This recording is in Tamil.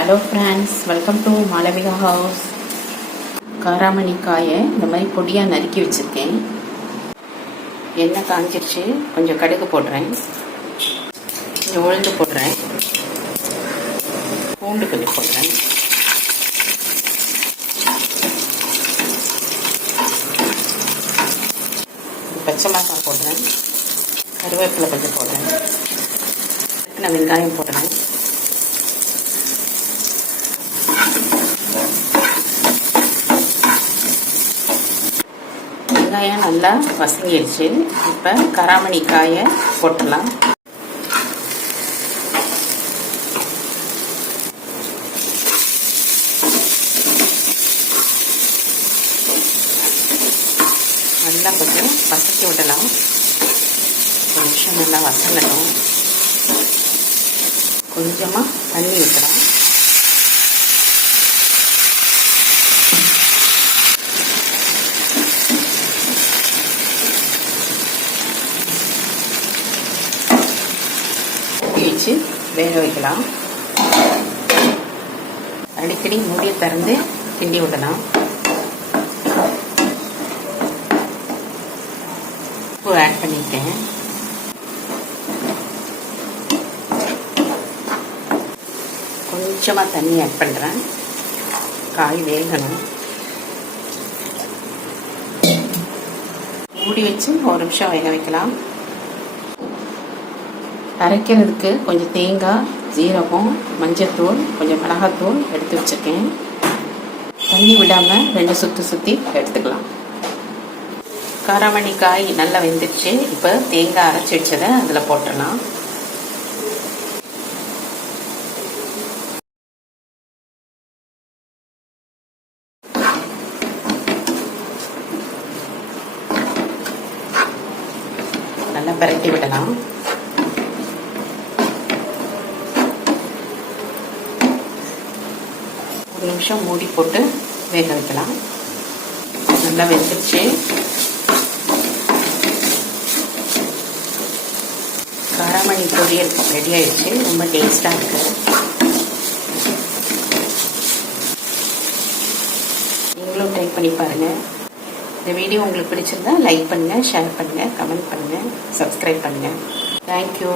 Hello friends welcome to Malavika house காராமணி காயை இந்த மாதிரி பொடியாக நறுக்கி வச்சுருக்கேன். எண்ணெய் காஞ்சிருச்சு. கொஞ்சம் கடுகு போடுறேன். கொஞ்சம் உளுந்து போடுறேன். பூண்டு கொஞ்சம் போடுறேன். பச்சை மிளகாய் போடுறேன். கருவேப்பிலை கொஞ்சம் போடுறேன். நான் வெங்காயம் போடுறேன். வெங்காயம் நல்லா வசங்கிடுச்சு இப்போ கராமணி காயை நல்லா கொஞ்சம் வசக்கி விடலாம். ஒரு நிமிஷம் நல்லா வசங்கட்டும் கொஞ்சமாக தண்ணி ஊற்றலாம் வச்சு வேக வைக்கலாம். அடிக்கடி மூடியை திறந்து கிண்டி விடலாம். உப்பு ஆட் பண்ணிட்டேன். கொஞ்சமாக தண்ணி ஆட் பண்ணுறேன் காய் வேகணும். மூடி வச்சு ஒரு நிமிஷம் வேக வைக்கலாம். அரைக்கிறதுக்கு கொஞ்சம் தேங்காய் ஜீரகம் மஞ்சத்தூள் கொஞ்சம் மிளகாத்தூள் எடுத்து வச்சுருக்கேன். தண்ணி விடாமல் ரெண்டு சுற்றி சுற்றி எடுத்துக்கலாம். காராமணி காய் நல்லா வெந்துடுச்சு இப்போ தேங்காய் அரைச்சி வச்சதை அதில் போட்டுடலாம். நல்லா பரட்டி விடலாம். ஒரு நிமிஷம் மூடி போட்டு வேக வைக்கலாம். நல்லா வெந்துருச்சு. காராமணி பொரியல் ரெடி ஆயிடுச்சு. ரொம்ப டேஸ்டாக இருக்கு. நீங்களும் ட்ரை பண்ணி பாருங்கள் இந்த வீடியோ உங்களுக்கு பிடிச்சிருந்தா லைக் பண்ணுங்கள் ஷேர் பண்ணுங்கள் கமெண்ட் பண்ணுங்கள் சப்ஸ்கிரைப் பண்ணுங்கள் தேங்க்யூ